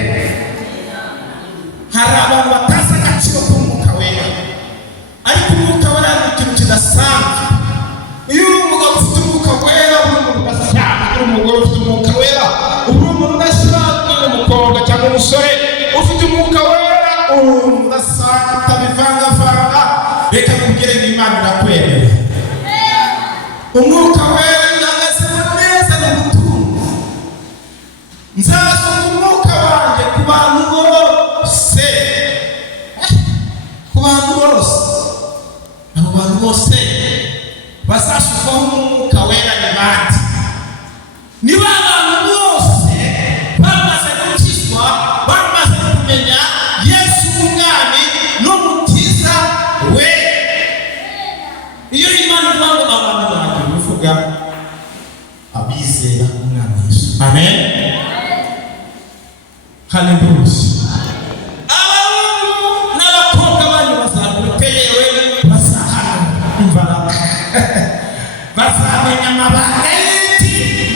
Hari abantu batazi agaciro k'umwuka wera, ariko umwuka wera ni ikintu kidasanzwe. Iyo uri umugabo ufite umwuka wera, uri umuntu udasanzwe. Uri umugore ufite umwuka wera, uri umuntu udasanzwe. Uri umukobwa cyangwa umusore ufite umwuka wera, uri umuntu udasanzwe, utabivangavanga. Reka nkubwire ngo Imana irakwemerera. Umwuka wera uhagaze neza no gutunga. Nzasuka umwuka wanjye ku bantu bose, ku bantu bose. Abo bantu bose bazashukwaho umwuka wera ni bande? Niba abantu bose bamaze gukizwa, bamaze kumenya Yesu umwami n'umukiza we. Iyo Imana ivuga ngo abantu banjye, bivuga abizera umwami Yesu. Amen. Hallelujah. Abahungu n'abakobwa banyu bazaguteyewe, bazahana imbaraga, bazamenya amabanga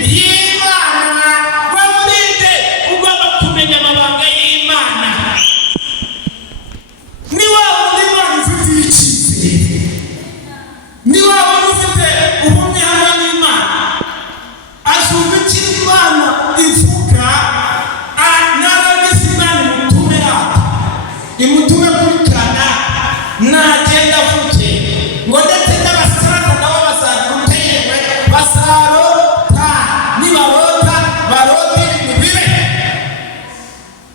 y'Imana. Bamurinde, ugomba kumenya amabanga y'Imana. Ni wawe Imana ifitiye icyizere, ni wawe ufite ubumwe hamwe n'Imana, azumva icyo Imana ivuga, imutume kurikirana, nagenda avuge ngo ndetse n'abasaza nabo bazaguteyewe, bazarota, nibarota barote ibintu bibe.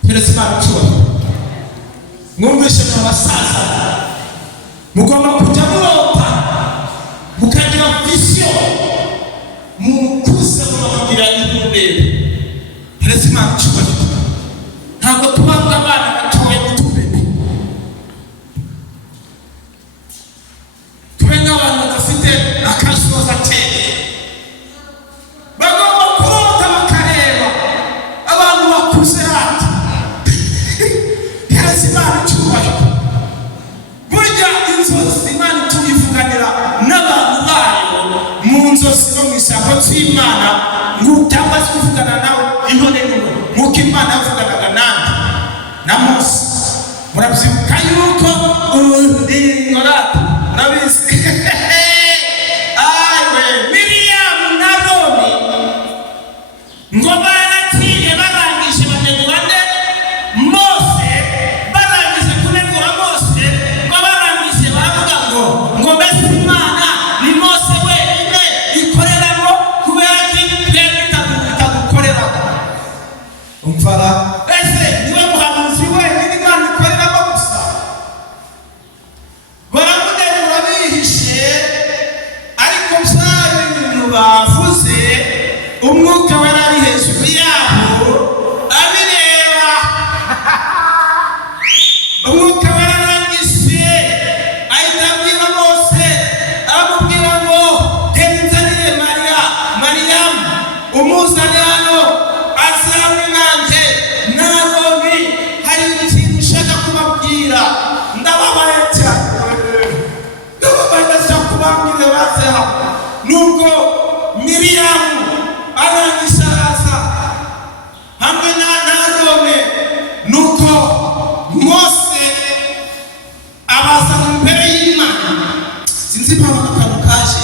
Perezida Marucuwa, mwumvishe mu basaza, mugomba kujya murota, mukagira visiyo, mukuze mukagira n'ibintu. Perezida Marucuwa, ntabwo tubanga abana batuye abantu badafite akazoza kera. Bagomba kurota bakareba abantu bakuze hati. Hereza Imana icyubahiro. Burya inzozi Imana tuyivuganira n'abantu bayo mu nzozi no mu ijambo ry'Imana, cyangwa se kuvugana nawe intone n'intone, nk'uko Imana yavuganaga nande na Mose. Murabyibuka yuko ingorane nabizi ayiwe Miriam na Aroni ngo baratiye barangije banegura nde Mose, barangije kunegura Mose, ngo barangije baravuga ngo mbese Imana ni Mose wenyine ikoreramo, kubera ko twebwe itadukoreramo. Umvara ese niwe muhanuzi wenyine Imana ikoreramo gusa? Baramudegura bihishe, ariko byari ibintu bavuze, umwuka wera ari hejuru yabo abireba. Umwuka wera arangije ahita abwira Mose, aramubwira ngo nzanire Mariyamu, umuzane hano azabe nanjye na Aroni, hari ikintu ushaka kubabwira. Ndababaye cyane, kubabwira baze hano. Nubwo Miriam arangije araza hamwe na Aroni, nuko Mose abaza imbere y'Imana. Sinzi impamvu akantu kaje,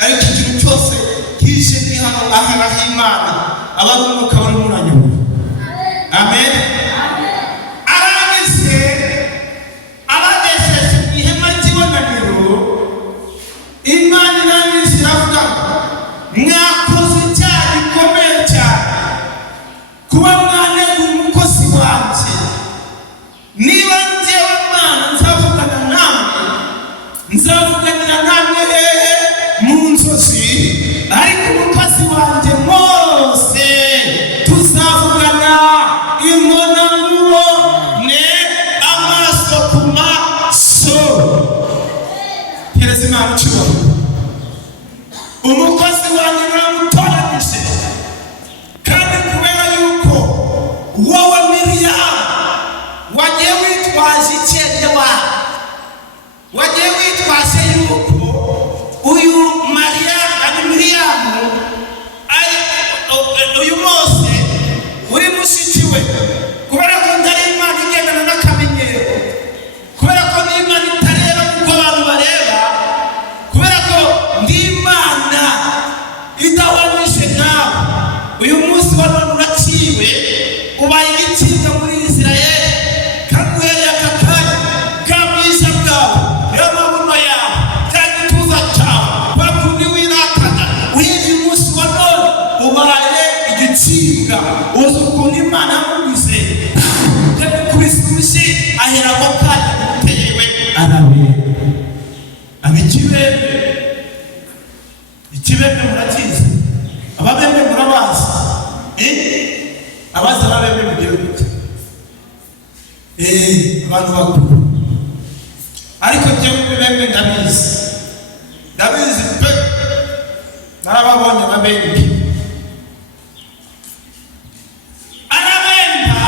ariko ikintu cyose kije ni hano ahari Imana, abantu umwuka bari muranyura. Amen. Arangije abagejeje mu ihema ry'ibonaniro, Imana irangije iravuga mwakoze icyaha gikomeye cyane kuba mwanegura umukozi wanjye. Niba njyewe Imana nzavugana namwe, nzavuganira namwe mu nzozi, ariko umukozi wanjye Mose tuzavugana imbonamubone, amaso ku maso. Perezida Marucuwa, umukozi wanjye naramutoranyije, kandi kubera yuko wowe Miriam wagiye Kibembe murakizi, ababembe murabazi, abazi ababembe mugiye gute? Abantu bakuru. Ariko jewe Kibembe ndabizi pe, narababonye ababembe. Arabemba,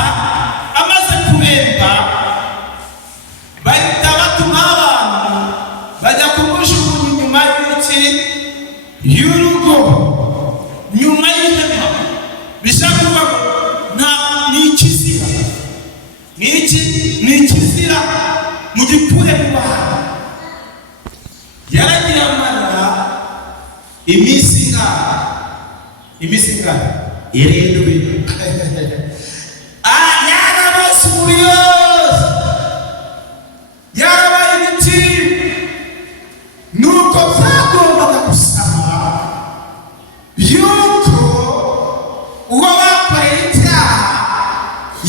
amaze kubemba, bahita batuma abantu bajya kumujugunya inyuma y'urugo, nyuma y'ihema. Bishaka kuvuga nta ni ikizira, ni ikizira mu gikure mu bantu. Yaragiye amara iminsi ingana irindwi. Yarabose ubuyobozi, yarabaye ibiti, nuko byagombaga gusaba yuko uwo bakoreye icyaha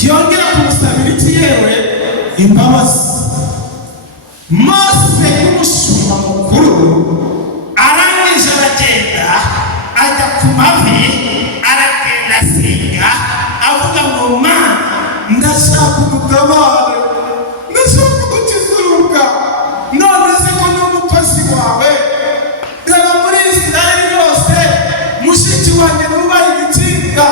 yongera kumusabira iki yewe imbabazi. Mose nk'umushumba mukuru arangije aragenda ajya ku mavi, aragenda asenga avuga ngo Mana, ndashaka udutabare, ndashaka udukizuruka, none se ko n'umukozi wawe reba muri Isirayeli yose mushiki wanjye nubaye igitsindwa,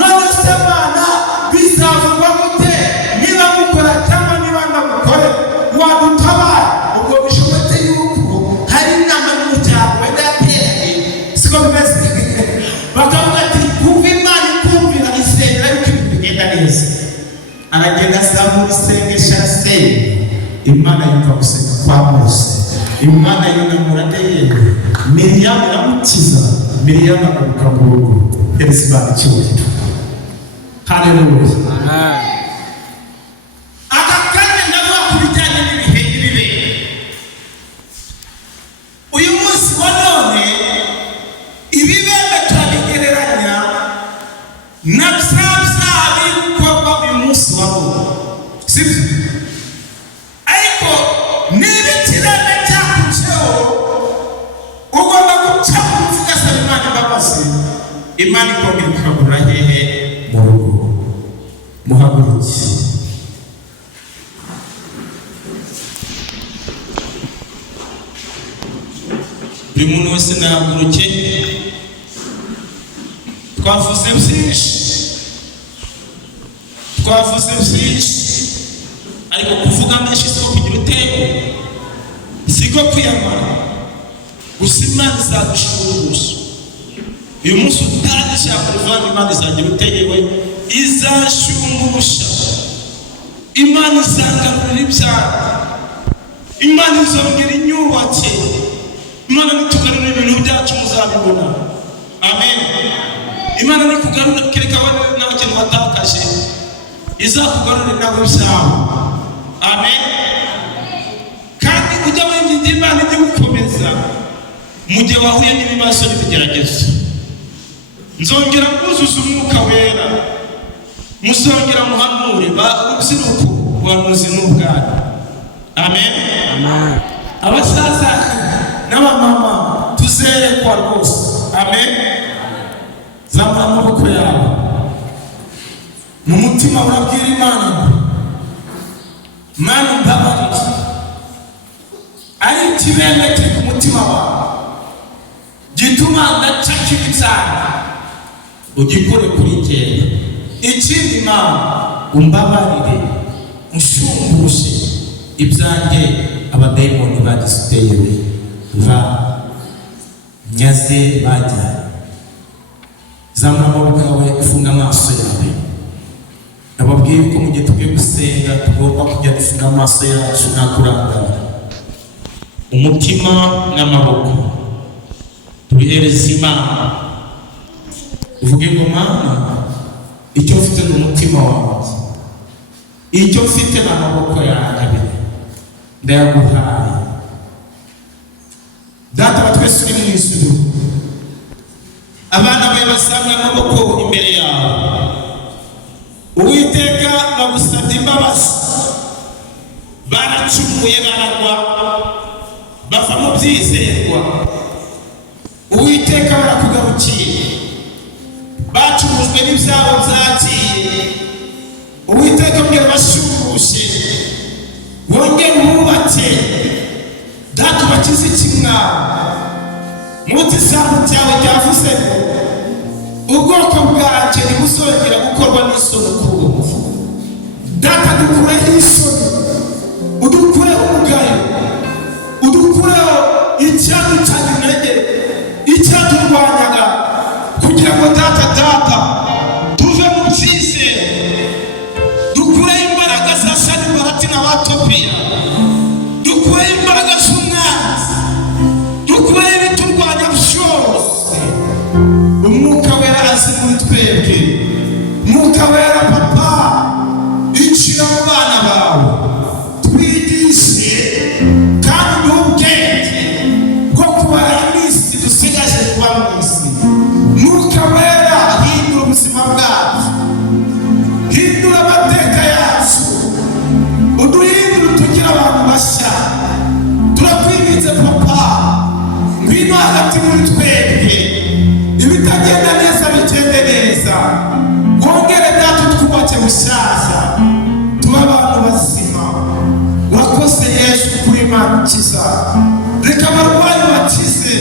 none se Mana bizavugwa gute niba mukora cyangwa niba ndamukore? Wadutabara. Ubwo bishobotse yuko hari inama y'umuryango wenda yateranye, siko bimeze. Bakavuga ati kuva Imana ikumvira isengera yuko ibintu bigenda neza. Aragenda azamura isengesho arasenga, Imana yumva gusenga kwa Mose, Imana yunamura yewe Miriyamu iramukiza, Miriyamu agaruka mu rugo. Yesu Imana icyubahiro. Haleluya. Amen. Uyu munsi wa none ibibembe turabigereranya na bya bikorwa uyu munsi wa none, sibyo? Ariko niba ikirembe cyakujeho ugomba guca bugufi ugasaba Imana imbabazi, Imana ikongera ikagura hehe mu rugo. Muhaguruke. Buri muntu wese nahaguruke. Twavuze byinshi, ariko kuvuga menshi siko kugira utego, siko kwiyamara. Gusa Imana izagushurusha. Uyu munsi utagishaka kuvanga, Imana izagira utegewe, izashumbusha. Imana izangarurira ibyaha, Imana izongera inyubake. Imana nitugarura ibintu byacu muzabibona. Amen. Imana nikugarura kereka wowe n'abakintu batakaje, izakugarura nawe ibyawe. Amen. Kandi ujya winginga Imana ijye gukomeza mu gihe wahuye n'ibibazo n'ibigeragezo. Nzongera kuzuza umwuka wera, muzongera muhanure ubuzinuko ubuhanuzi n'ubwana. Amen. Amen. Abasaza n'abamama tuzerekwa rwose. Amen. Zamura amaboko yawe mu mutima, urabwira Imana, Mana mbabarira. Ari ikibembe kiri ku mutima wawe gituma ndaca kibi cyane, ugikore kuri njyewe. Ikindi Mana umbabarire, unshumbushe ibyanjye abadayimoni bagisuteye nyaze bajya. Zamura amaboko yawe, ufunga amaso yawe. Nababwiye ko mu gihe tugiye gusenga tugomba kujya dufunga amaso yacu nta kurangara. Umutima n'amaboko tubihereza Imana. Uvuge ngo Mana, icyo mfite ni umutima wanjye, icyo mfite ni amaboko yanjye, ndayaguhaye. Data wa twese uri mu ijuru, abana bawe basanga amaboko imbere yawe. Uwiteka bagusabye imbabazi, baracumuye baragwa bava mu byizerwa. Uwiteka Uwiteka barakugarukiye, bacurujwe n'ibyabo byagiye. Uwiteka mbwira bashumbushye, bongere ububake. Data ubakize ikimwaro. Muti ijambo ryawe ryavuze ngo ubwoko bwanjye ntibuzongera gukorwa n'isoni ukundi. Data dukureho isoni, udukureho umugayo, udukureho icyaducanye intege, icyaturwanyaga, kugira ngo data tuve mu byizere, dukureho imbaraga za Sanibalati na Tobiya, dukureho imbaraga z'umwanzi, dukureho ibiturwanya byose. Umwuka wera azi muri twebwe. Mwuka wera papa, injira mu bana bawe, twigishe kandi n'ubwenge bwo kubara iminsi dusigaje kuba mu isi. Mwuka wera hindura ubuzima bwacu, hindura amateka yacu, uduhindure tugira abantu bashya. Turakwibitse papa, ngwino hagati muri twebwe, ibitagenda neza bigende neza. Wongere data twubake bushyashya, tuba abantu bazima. Wakoze Yesu kuri Imana ukiza. Reka abarwayi bakize,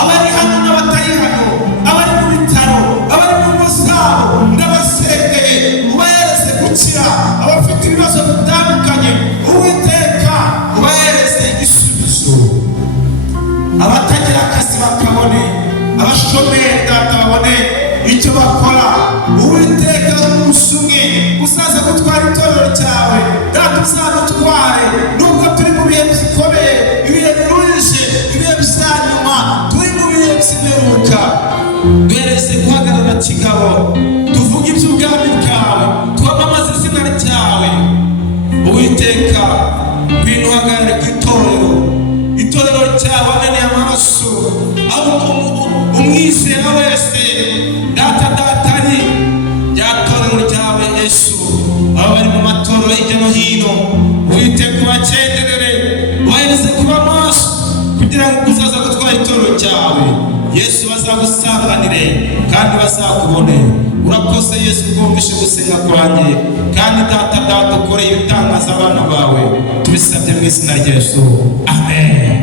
abari hano n'abatari hano, abari mu bitaro, abari mu ngo zabo, n'abasengeye ubahereze gukira. Abafite ibibazo bitandukanye, Uwiteka ubahereze igisubizo. Abatagira akazi bakabone, abashomeri data babone icyo bakora. Uwiteka umunsi umwe uzaza gutwara itorero ryawe data, uzadutware nubwo turi mu bihe bikomeye, ibihe biruje, ibihe bisa nyuma, turi mu bihe by'imperuka. Duhereze guhagarara kigabo, tuvuge iby'ubwami bwawe, twamamaze izina ryawe. Uwiteka ngwino uhagarare ku itorero ryawe, ameneye amaraso, aho umwizera wese data ari rya torero ryawe Yesu. Abo bari mu matorero hirya no hino, Uwiteka ubacenderere, ubahereze kuba maso, kugira ngo uzaza gutwara itorero ryawe Yesu bazagusanganire kandi bazakubone. Urakoze Yesu kumvishe gusenga kwanjye, kandi data ukoreye ibitangaza abana bawe, tubisabye mu izina rya Yesu, amen.